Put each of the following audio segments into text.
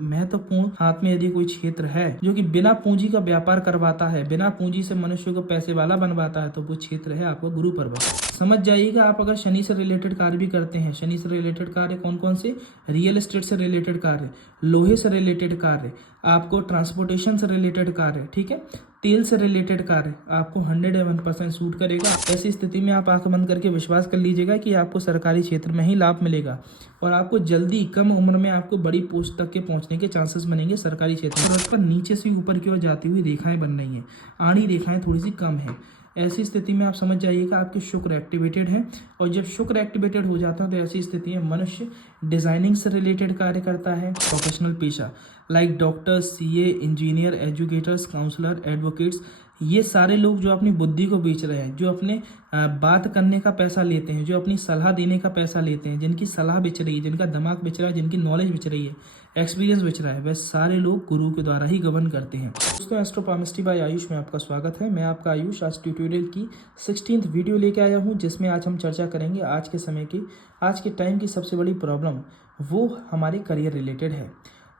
महत्वपूर्ण हाथ में यदि कोई क्षेत्र है जो कि बिना पूंजी का व्यापार करवाता है, बिना पूंजी से मनुष्य को पैसे वाला बनवाता है, तो वो क्षेत्र है आपका गुरु पर्वत। समझ जाइएगा। आप अगर शनि से रिलेटेड कार्य भी करते हैं, शनि से रिलेटेड कार्य कौन कौन से? रियल एस्टेट से रिलेटेड कार्य, लोहे से रिलेटेड कार्य, आपको ट्रांसपोर्टेशन से रिलेटेड कार्य, ठीक है, तेल से रिलेटेड कार्य आपको 101% सूट करेगा। ऐसी स्थिति में आप आंख बंद करके विश्वास कर लीजिएगा कि आपको सरकारी क्षेत्र में ही लाभ मिलेगा और आपको जल्दी कम उम्र में आपको बड़ी पोस्ट तक के पहुंचने के चांसेस बनेंगे सरकारी क्षेत्र में। पर नीचे से ऊपर की ओर जाती हुई रेखाएं बन रही हैं, आड़ी रेखाएं थोड़ी सी कम है। ऐसी स्थिति में आप समझ जाइएगा आपके शुक्र एक्टिवेटेड है, और जब शुक्र एक्टिवेटेड हो जाता है तो ऐसी स्थिति में मनुष्य डिजाइनिंग से रिलेटेड कार्य करता है। प्रोफेशनल पेशा like doctor, CA, engineer, educators, counsellor, advocates, ये सारे लोग जो अपनी बुद्धि को बेच रहे हैं, जो अपने बात करने का पैसा लेते हैं, जो अपनी सलाह देने का पैसा लेते हैं, जिनकी सलाह बिच रही है, जिनका दिमाग बिच रहा है, जिनकी नॉलेज बिच रही है, एक्सपीरियंस बिच रहा है, वह सारे लोग गुरु के द्वारा ही गवर्न करते हैं। दोस्तों, एस्ट्रोपामिस्ट्री बाय आयुष में आपका स्वागत है। मैं आपका आयुष आज ट्यूटोरियल की 16th वीडियो लेके आया हूँ, जिसमें आज हम चर्चा करेंगे आज के समय की, आज के टाइम की सबसे बड़ी प्रॉब्लम वो हमारे करियर रिलेटेड है,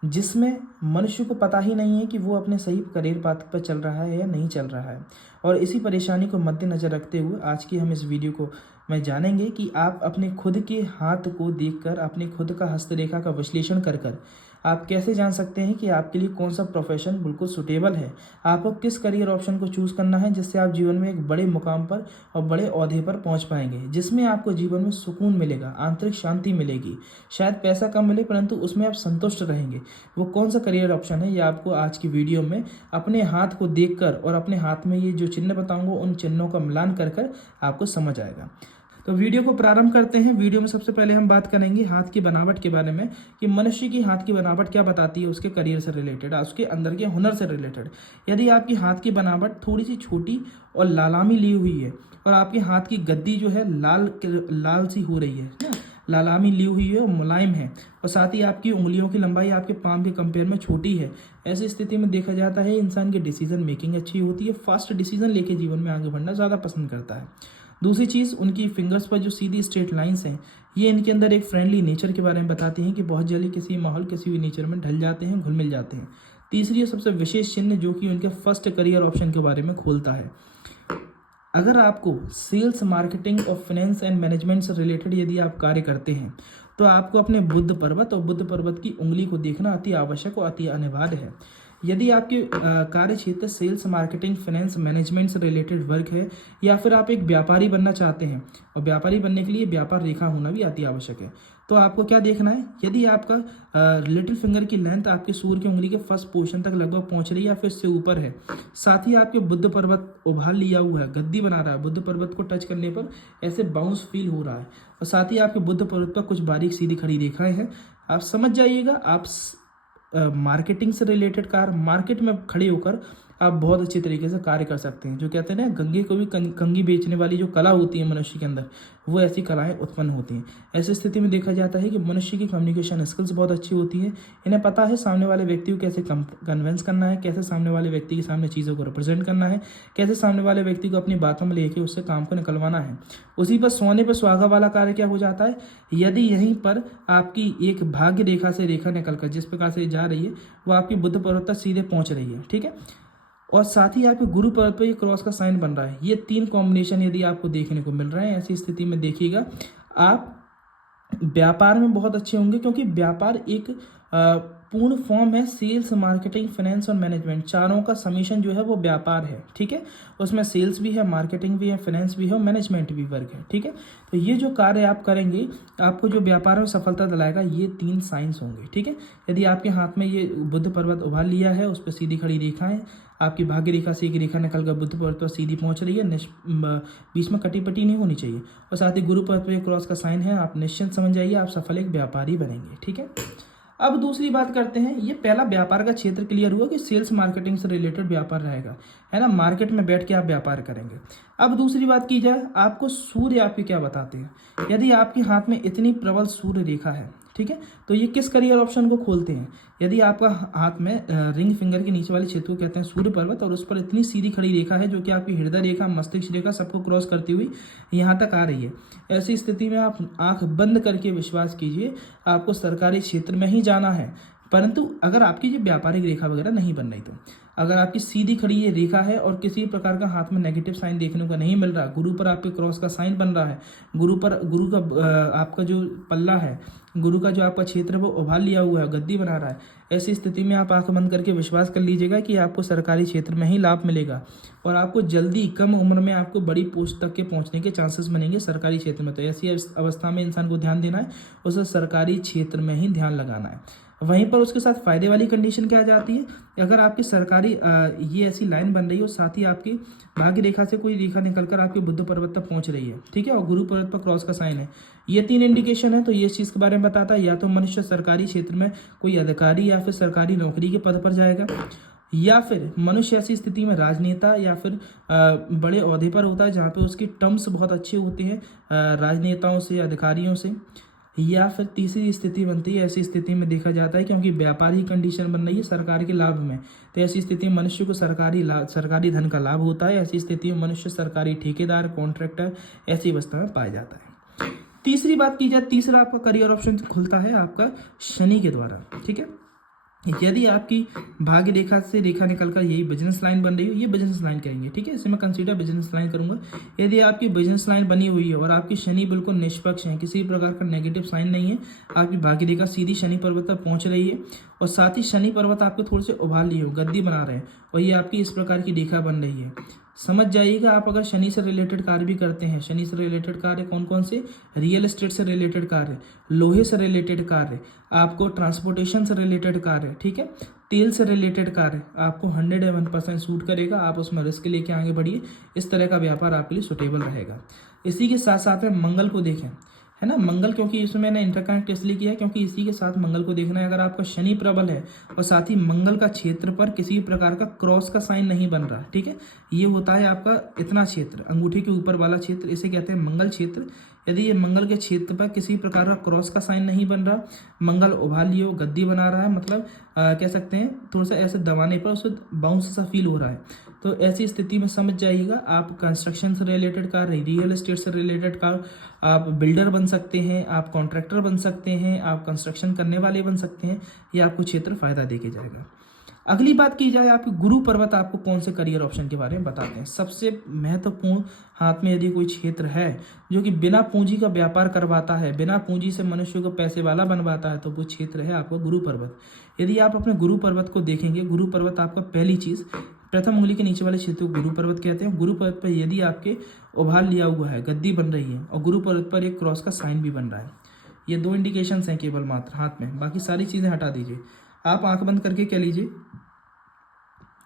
जिसमें मनुष्य को पता ही नहीं है कि वो अपने सही करियर पाथ पर चल रहा है या नहीं चल रहा है। और इसी परेशानी को मद्देनजर रखते हुए आज की हम इस वीडियो को मैं जानेंगे कि आप अपने खुद के हाथ को देखकर, अपने खुद का हस्तरेखा का विश्लेषण कर आप कैसे जान सकते हैं कि आपके लिए कौन सा प्रोफेशन बिल्कुल सुटेबल है, आपको किस करियर ऑप्शन को चूज करना है, जिससे आप जीवन में एक बड़े मुकाम पर और बड़े ओहदे पर पहुंच पाएंगे, जिसमें आपको जीवन में सुकून मिलेगा, आंतरिक शांति मिलेगी। शायद पैसा कम मिले परंतु उसमें आप संतुष्ट रहेंगे। वो कौन सा करियर ऑप्शन है, ये आपको आज की वीडियो में अपने हाथ को देखकर और अपने हाथ में ये जो चिन्ह बताऊंगा उन चिन्हों का मिलान कर आपको समझ आएगा। तो वीडियो को प्रारंभ करते हैं। वीडियो में सबसे पहले हम बात करेंगे हाथ की बनावट के बारे में, कि मनुष्य की हाथ की बनावट क्या बताती है उसके करियर से रिलेटेड, उसके अंदर के हुनर से रिलेटेड। यदि आपकी हाथ की बनावट थोड़ी सी छोटी और लालामी ली हुई है और आपके हाथ की गद्दी जो है लाल सी हो रही है, लालामी ली हुई है और मुलायम है, और साथ ही आपकी उंगलियों की लंबाई आपके पाम के कंपेयर में छोटी है, ऐसी स्थिति में देखा जाता है इंसान की डिसीजन मेकिंग अच्छी होती है, फास्ट डिसीजन लेके जीवन में आगे बढ़ना ज़्यादा पसंद करता है। दूसरी चीज़, उनकी फिंगर्स पर जो सीधी स्ट्रेट लाइंस हैं, ये इनके अंदर एक फ्रेंडली नेचर के बारे में बताती हैं कि बहुत जल्दी किसी माहौल, किसी भी नेचर में ढल जाते हैं, घुल मिल जाते हैं। तीसरी और सबसे विशेष चिन्ह जो कि उनके फर्स्ट करियर ऑप्शन के बारे में खोलता है, अगर आपको सेल्स, मार्केटिंग और फाइनेंस एंड मैनेजमेंट से रिलेटेड यदि आप कार्य करते हैं तो आपको अपने बुध पर्वत और बुध पर्वत की उंगली को देखना अति आवश्यक और अति अनिवार्य है। यदि आपके कार्य क्षेत्र सेल्स, मार्केटिंग, फाइनेंस, मैनेजमेंट से रिलेटेड वर्क है, या फिर आप एक व्यापारी बनना चाहते हैं और व्यापारी बनने के लिए व्यापार रेखा होना भी अति आवश्यक है, तो आपको क्या देखना है, यदि आपका लिटिल फिंगर की लेंथ आपके सूर्य की उंगली के फर्स्ट पोर्शन तक लगभग पहुंच रही है या फिर इससे ऊपर है, साथ ही आपके बुध पर्वत उभार लिया हुआ है, गद्दी बना रहा है, बुध पर्वत को टच करने पर ऐसे बाउंस फील हो रहा है, और साथ ही आपके बुध पर्वत पर कुछ बारीक सीधी खड़ी रेखाएं हैं, आप समझ जाइएगा आप मार्केटिंग से रिलेटेड कार्य, मार्केट में खड़े होकर आप बहुत अच्छी तरीके से कार्य कर सकते हैं। जो कहते हैं ना, गंगे को भी कंगी बेचने वाली जो कला होती है मनुष्य के अंदर, वो ऐसी कलाएं उत्पन्न होती हैं। ऐसी स्थिति में देखा जाता है कि मनुष्य की कम्युनिकेशन स्किल्स बहुत अच्छी होती है, इन्हें पता है सामने वाले व्यक्ति को कैसे कन्विंस करना है, कैसे सामने वाले व्यक्ति के सामने चीज़ों को रिप्रेजेंट करना है, कैसे सामने वाले व्यक्ति को अपनी बातों में लेके उससे काम को निकलवाना है। उसी पर सोने पर सुहागा वाला कार्य क्या हो जाता है, यदि यहीं पर आपकी एक भाग्य रेखा से रेखा निकलकर जिस प्रकार से जा रही है वो आपकी बुध पर्वत तक सीधे पहुंच रही है, ठीक है, और साथ ही आपके गुरु पर्वत पर ये क्रॉस का साइन बन रहा है, ये तीन कॉम्बिनेशन यदि आपको देखने को मिल रहे हैं, ऐसी स्थिति में देखिएगा आप व्यापार में बहुत अच्छे होंगे, क्योंकि व्यापार एक पूर्ण फॉर्म है, सेल्स, मार्केटिंग, फाइनेंस और मैनेजमेंट, चारों का समीशन जो है वो व्यापार है, ठीक है। उसमें सेल्स भी है, मार्केटिंग भी है, फाइनेंस भी है और मैनेजमेंट भी वर्क है, ठीक है। तो ये जो कार्य आप करेंगे आपको जो व्यापार में सफलता दिलाएगा, ये तीन साइंस होंगे, ठीक है। यदि आपके हाथ में ये बुध पर्वत उभार लिया है, उस पर सीधी खड़ी रेखाएं, आपकी भाग्य रेखा से एक रेखा निकलकर बुध पर्वत पर सीधी पहुंच रही है, बीच में कटी पटी नहीं होनी चाहिए, और साथ ही गुरु पर्वत पर क्रॉस का साइन है, आप निश्चिंत समझ जाइए आप सफल एक व्यापारी बनेंगे, ठीक है। अब दूसरी बात करते हैं, ये पहला व्यापार का क्षेत्र क्लियर हुआ कि सेल्स मार्केटिंग से रिलेटेड व्यापार रहेगा, है ना, मार्केट में बैठ के आप व्यापार करेंगे। अब दूसरी बात की जाए, आपको सूर्य आपके क्या बताते हैं, यदि आपके हाथ में इतनी प्रबल सूर्य रेखा है, ठीक है, तो ये किस करियर ऑप्शन को खोलते हैं। यदि आपका हाथ में रिंग फिंगर के नीचे वाले क्षेत्र को कहते हैं सूर्य पर्वत, और उस पर इतनी सीधी खड़ी रेखा है जो कि आपकी हृदय रेखा, मस्तिष्क रेखा सबको क्रॉस करती हुई यहाँ तक आ रही है, ऐसी स्थिति में आप आंख बंद करके विश्वास कीजिए आपको सरकारी क्षेत्र में ही जाना है, परंतु अगर आपकी जो व्यापारिक रेखा वगैरह नहीं बन रही, तो अगर आपकी सीधी खड़ी ये रेखा है और किसी प्रकार का हाथ में नेगेटिव साइन देखने को नहीं मिल रहा, गुरु पर आपके क्रॉस का साइन बन रहा है, गुरु का आपका जो पल्ला है, गुरु का जो आपका क्षेत्र है वो उभार लिया हुआ है, गद्दी बना रहा है, ऐसी स्थिति में आप आंख बंद करके विश्वास कर लीजिएगा कि आपको सरकारी क्षेत्र में ही लाभ मिलेगा और आपको जल्दी कम उम्र में आपको बड़ी पोस्ट तक के पहुंचने के चांसेस बनेंगे सरकारी क्षेत्र में। तो ऐसी अवस्था में इंसान को ध्यान देना है, उसे सरकारी क्षेत्र में ही ध्यान लगाना है। वहीं पर उसके साथ फायदे वाली कंडीशन क्या आ जाती है, अगर आपकी सरकारी ये ऐसी लाइन बन रही हो, साथ ही आपकी भाग्य रेखा से कोई रेखा निकलकर आपके बुध पर्वत तक पहुंच रही है, ठीक है, और गुरु पर्वत पर क्रॉस का साइन है, ये 3 इंडिकेशन है। तो ये चीज़ के बारे में बताता है, या तो मनुष्य सरकारी क्षेत्र में कोई अधिकारी या फिर सरकारी नौकरी के पद पर जाएगा, या फिर मनुष्य ऐसी स्थिति में राजनेता या फिर बड़े ओहदे पर होता है जहाँ पे उसकी टर्म्स बहुत अच्छे होते हैं राजनेताओं से, अधिकारियों से, या फिर तीसरी स्थिति बनती है, ऐसी स्थिति में देखा जाता है क्योंकि व्यापार ही कंडीशन बन रही है सरकार के लाभ में, तो ऐसी स्थिति में मनुष्य को सरकारी धन का लाभ होता है। ऐसी स्थिति में मनुष्य सरकारी ठेकेदार, कॉन्ट्रैक्टर ऐसी अवस्था में पाया जाता है। तीसरी बात की जाए, तीसरा आपका करियर ऑप्शन खुलता है आपका शनि के द्वारा, ठीक है। यदि आपकी भाग्य रेखा से रेखा निकलकर यही बिजनेस लाइन बन रही हो, ये बिजनेस लाइन कहेंगे, ठीक है, इसे मैं कंसीडर बिजनेस लाइन करूंगा। यदि आपकी बिजनेस लाइन बनी हुई है और आपकी शनि बिल्कुल निष्पक्ष है, किसी प्रकार का नेगेटिव साइन नहीं है, आपकी भाग्य रेखा सीधी शनि पर्वत तक पहुंच रही है और साथ ही शनि पर्वत आपको थोड़े से उभार लिए हो, गद्दी बना रहे हैं और ये आपकी इस प्रकार की रेखा बन रही है, समझ जाइएगा। आप अगर शनि से रिलेटेड कार्य भी करते हैं, शनि से रिलेटेड कार्य कौन कौन से, रियल एस्टेट से रिलेटेड कार्य, लोहे से रिलेटेड कार्य, आपको ट्रांसपोर्टेशन से रिलेटेड कार्य, ठीक है, तेल से रिलेटेड कार्य आपको 101% सूट करेगा, आप उसमें रिस्क लेके आगे बढ़िए, इस तरह का व्यापार आपके लिए सुटेबल रहेगा। इसी के साथ साथ में मंगल को देखें, है ना, मंगल, क्योंकि इसमें मैंने इंटरकनेक्ट इसलिए किया है क्योंकि इसी के साथ मंगल को देखना है। अगर आपका शनि प्रबल है और साथ ही मंगल का क्षेत्र पर किसी प्रकार का क्रॉस का साइन नहीं बन रहा, ठीक है, ये होता है आपका इतना क्षेत्र, अंगूठे के ऊपर वाला क्षेत्र, इसे कहते हैं मंगल क्षेत्र। यदि ये मंगल के क्षेत्र पर किसी प्रकार का क्रॉस का साइन नहीं बन रहा, मंगल उभार लियो गद्दी बना रहा है, मतलब कह सकते हैं थोड़ा सा ऐसे दबाने पर उसको बाउंस सा फील हो रहा है, तो ऐसी स्थिति में समझ जाइएगा आप कंस्ट्रक्शन से रिलेटेड कार्य, रियल एस्टेट से रिलेटेड कार्य, आप बिल्डर बन सकते हैं, आप कॉन्ट्रैक्टर बन सकते हैं, आप कंस्ट्रक्शन करने वाले बन सकते हैं, ये आपको क्षेत्र फायदा देके जाएगा। अगली बात की जाए आपकी गुरु पर्वत आपको कौन से करियर ऑप्शन के बारे में बताते हैं। सबसे महत्वपूर्ण, हाथ में यदि कोई क्षेत्र है जो कि बिना पूंजी का व्यापार करवाता है, बिना पूंजी से मनुष्य को पैसे वाला बनवाता है, तो वो क्षेत्र है आपका गुरु पर्वत। यदि आप अपने गुरु पर्वत को देखेंगे, गुरु पर्वत आपका पहली चीज प्रथम उंगली के नीचे वाले क्षेत्र को गुरु पर्वत कहते हैं। गुरु पर्वत पर यदि आपके उभार लिया हुआ है, गद्दी बन रही है और गुरु पर्वत पर एक क्रॉस का साइन भी बन रहा है, ये 2 इंडिकेशन हैं केवल मात्र हाथ में, बाकी सारी चीजें हटा दीजिए। आप आंख बंद करके कह लीजिए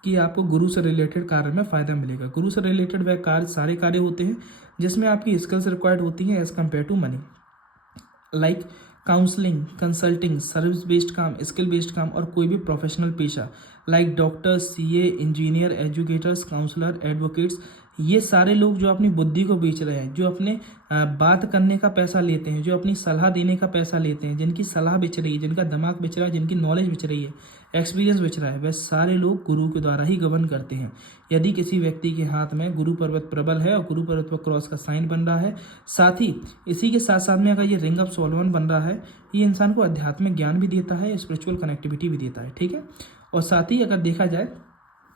कि आपको गुरु से रिलेटेड कार्य में फायदा मिलेगा। गुरु से रिलेटेड वह कार्य, सारे कार्य होते हैं जिसमें आपकी स्किल्स रिक्वायर्ड होती हैं as compare to money, like counselling, consulting, service based काम, स्किल बेस्ड काम और कोई भी प्रोफेशनल पेशा like doctor, CA, engineer, educators, counsellor, advocates, ये सारे लोग जो अपनी बुद्धि को बेच रहे हैं, जो अपने बात करने का पैसा लेते हैं, जो अपनी सलाह देने का पैसा लेते हैं, जिनकी सलाह बेच रही है, जिनका दिमाग बेच रहा है, जिनकी नॉलेज बेच रही है, एक्सपीरियंस बेच रहा है, वह सारे लोग गुरु के द्वारा ही गवर्न करते हैं। यदि किसी व्यक्ति के हाथ में गुरु पर्वत प्रबल है और गुरु पर्वत पर क्रॉस का साइन बन रहा है, साथ ही इसी के साथ साथ में अगर ये रिंग ऑफ सोलोमन बन रहा है, ये इंसान को आध्यात्मिक ज्ञान भी देता है, स्पिरिचुअल कनेक्टिविटी भी देता है, ठीक है। और साथ ही अगर देखा जाए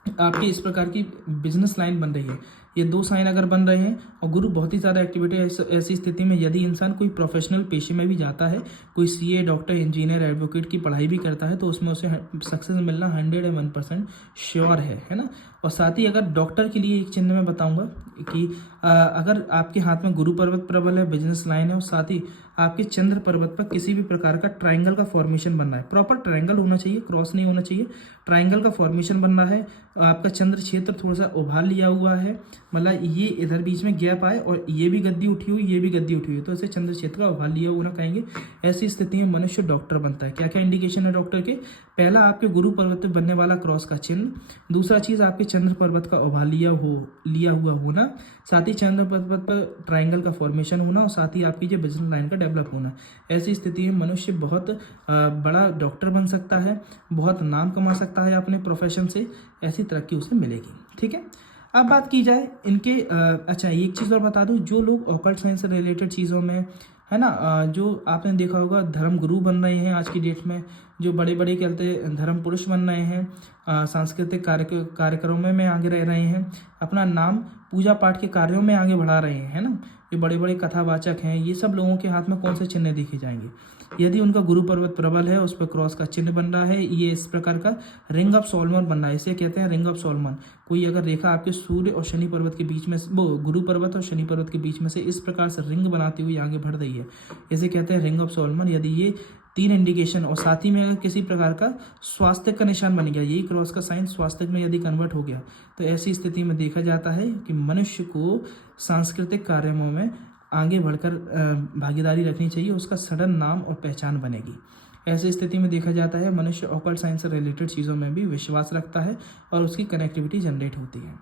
आपकी इस प्रकार की बिजनेस लाइन बन रही है, ये 2 साइन अगर बन रहे हैं और गुरु बहुत ही ज़्यादा एक्टिविटी, ऐसी स्थिति में यदि इंसान कोई प्रोफेशनल पेशे में भी जाता है, कोई सीए, डॉक्टर, इंजीनियर, एडवोकेट की पढ़ाई भी करता है, तो उसमें उसे सक्सेस मिलना 101% श्योर है ना। और साथ ही अगर डॉक्टर के लिए एक चिन्ह मैं बताऊंगा कि अगर आपके हाथ में गुरु पर्वत प्रबल है, बिजनेस लाइन है और साथ ही आपके चंद्र पर्वत पर किसी भी प्रकार का ट्रायंगल का फॉर्मेशन बन रहा है, प्रॉपर ट्रायंगल होना चाहिए, क्रॉस नहीं होना चाहिए, ट्रायंगल का फॉर्मेशन बन रहा है, आपका चंद्र क्षेत्र थोड़ा सा उभार लिया हुआ है, मतलब ये इधर बीच में गैप आए और ये भी गद्दी उठी हुई, ये भी गद्दी उठी हुई, तो इसे चंद्र क्षेत्र का उभार लिया हुआ ना कहेंगे। ऐसी स्थिति में मनुष्य डॉक्टर बनता है। क्या क्या इंडिकेशन है डॉक्टर के? पहला, आपके गुरु पर्वत पर बनने वाला क्रॉस का चिन्ह। दूसरा चीज, आपके चंद्र पर्वत का उभार लिया हुआ होना, साथ ही चंद्र पर्वत पर ट्राइंगल का फॉर्मेशन होना और साथ ही आपकी जो बिजनेस लाइन का डेवलप होना। ऐसी स्थिति में मनुष्य बहुत बड़ा डॉक्टर बन सकता है, बहुत नाम कमा सकता है अपने प्रोफेशन से, ऐसी तरक्की उसे मिलेगी, ठीक है। अब बात की जाए इनके अच्छा एक चीज़ और बता दूं, जो लोग ऑकल्ट साइंस से रिलेटेड चीज़ों में है ना, जो आपने देखा होगा धर्म गुरु बन रहे हैं आज की डेट में, जो बड़े बड़े कहते धर्म पुरुष बन रहे हैं, सांस्कृतिक कार्यक्रमों में आगे रह रहे हैं, अपना नाम पूजा पाठ के कार्यों में आगे बढ़ा रहे हैं, है ना। ये बड़े बड़े कथावाचक हैं, ये सब लोगों के हाथ में कौन से चिन्ह देखे जाएंगे? यदि उनका गुरु पर्वत प्रबल है, उस पर क्रॉस का चिन्ह बन रहा है, ये इस प्रकार का रिंग ऑफ सोलमन बन रहा है, इसे कहते हैं रिंग ऑफ सोलमन। कोई अगर रेखा आपके सूर्य और शनि पर्वत के बीच में, वो गुरु पर्वत और शनि पर्वत के बीच में से इस प्रकार से रिंग बनाती हुई आगे बढ़ रही है, इसे कहते हैं रिंग ऑफ सोलमन। यदि ये 3 इंडिकेशन और साथ ही में अगर किसी प्रकार का स्वास्थ्य का निशान बन गया, यही क्रॉस का साइन स्वास्थ्य में यदि कन्वर्ट हो गया, तो ऐसी स्थिति में देखा जाता है कि मनुष्य को सांस्कृतिक कार्यों में आगे बढ़कर भागीदारी रखनी चाहिए, उसका सडन नाम और पहचान बनेगी। ऐसी स्थिति में देखा जाता है मनुष्य ऑकल्ट साइंस से रिलेटेड चीज़ों में भी विश्वास रखता है और उसकी कनेक्टिविटी जनरेट होती है।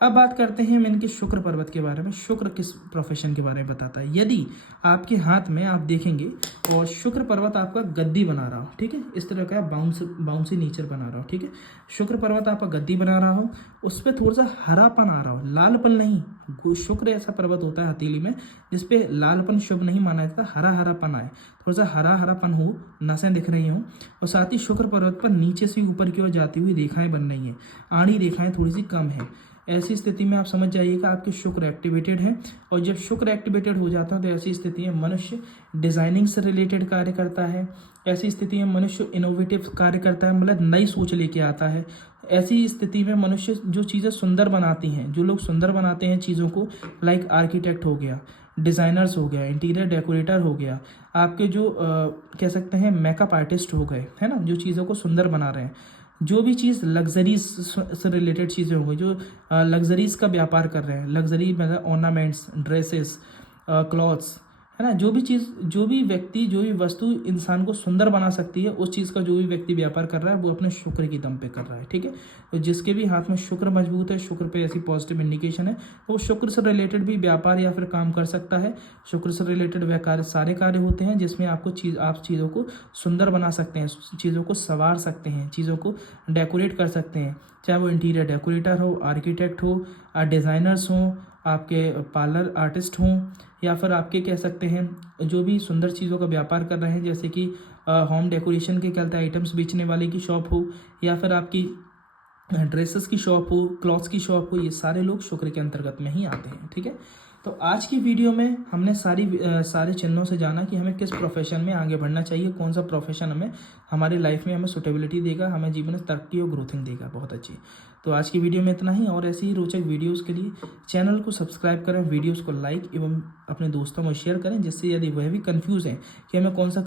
अब बात करते हैं हम इनके शुक्र पर्वत के बारे में। शुक्र किस प्रोफेशन के बारे में बताता है? यदि आपके हाथ में आप देखेंगे और शुक्र पर्वत आपका गद्दी बना रहा हो, ठीक है, इस तरह का बाउंसी नेचर बना रहा हो, ठीक है, शुक्र पर्वत आपका गद्दी बना रहा हो, उस पर थोड़ा सा हरापन आ रहा हो, लालपन नहीं। शुक्र ऐसा पर्वत होता है हथेली में जिसपे लालपन शुभ नहीं माना जाता, हरा हरापन आए, थोड़ा सा हरा हरापन हो, नसें दिख रही हों, और साथ ही शुक्र पर्वत पर नीचे से ऊपर की ओर जाती हुई रेखाएं बन रही हैं, आड़ी रेखाएं थोड़ी सी कम है। ऐसी स्थिति में आप समझ जाइएगा आपके शुक्र एक्टिवेटेड है। और जब शुक्र एक्टिवेटेड हो जाता है तो ऐसी स्थिति में मनुष्य डिजाइनिंग से रिलेटेड कार्य करता है। ऐसी स्थिति में मनुष्य इनोवेटिव कार्य करता है, मतलब नई सोच लेके आता है। ऐसी स्थिति में मनुष्य जो चीज़ें सुंदर बनाती हैं, जो लोग सुंदर बनाते हैं चीज़ों को, लाइक आर्किटेक्ट हो गया, डिज़ाइनर्स हो गया, इंटीरियर डेकोरेटर हो गया, आपके जो कह सकते हैं मेकअप आर्टिस्ट हो गए, है ना, जो चीज़ों को सुंदर बना रहे हैं। जो भी चीज़ लग्जरीज से रिलेटेड चीज़ें होंगी, जो लग्जरीज का व्यापार कर रहे हैं, लग्जरी मतलब ऑर्नामेंट्स, ड्रेसेस, क्लॉथ्स, है ना, जो भी चीज़, जो भी व्यक्ति, जो भी वस्तु इंसान को सुंदर बना सकती है, उस चीज़ का जो भी व्यक्ति व्यापार कर रहा है वो अपने शुक्र की दम पे कर रहा है, ठीक है। तो जिसके भी हाथ में शुक्र मजबूत है, शुक्र पे ऐसी पॉजिटिव इंडिकेशन है, वो शुक्र से रिलेटेड भी व्यापार या फिर काम कर सकता है। शुक्र से रिलेटेड वह कार्य, सारे कार्य होते हैं जिसमें आप चीज़ों को सुंदर बना सकते हैं, चीज़ों को संवार सकते हैं, चीज़ों को डेकोरेट कर सकते हैं, चाहे वो इंटीरियर डेकोरेटर हो, आर्किटेक्ट हो, डिज़ाइनर्स हों, आपके पार्लर आर्टिस्ट हों, या फिर आपके कह सकते हैं जो भी सुंदर चीज़ों का व्यापार कर रहे हैं, जैसे कि होम डेकोरेशन के कहते हैं आइटम्स बेचने वाले की शॉप हो, या फिर आपकी ड्रेसेस की शॉप हो, क्लॉथ्स की शॉप हो, ये सारे लोग शुक्र के अंतर्गत में ही आते हैं, ठीक है। तो आज की वीडियो में हमने सारे चिन्हों से जाना कि हमें किस प्रोफेशन में आगे बढ़ना चाहिए, कौन सा प्रोफेशन हमें हमारे लाइफ में हमें सुटेबिलिटी देगा, हमें जीवन में तरक्की और ग्रोथिंग देगा। बहुत अच्छी। तो आज की वीडियो में इतना ही, और ऐसी ही रोचक वीडियोस के लिए चैनल को सब्सक्राइब करें, वीडियोस को लाइक एवं अपने दोस्तों में शेयर करें, जिससे यदि वह भी कंफ्यूज हैं कि हमें कौन सा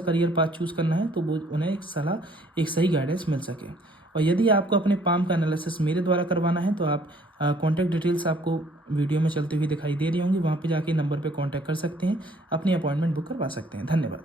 करियर पाथ चूज़ करना है, तो वो उन्हें एक सलाह, एक सही गाइडेंस मिल सके। और यदि आपको अपने पाम का एनालिसिस मेरे द्वारा करवाना है तो आप कॉन्टैक्ट डिटेल्स आपको वीडियो में चलती हुई दिखाई दे रही होंगी, वहाँ पे जाके नंबर पे कांटेक्ट कर सकते हैं, अपनी अपॉइंटमेंट बुक करवा सकते हैं। धन्यवाद।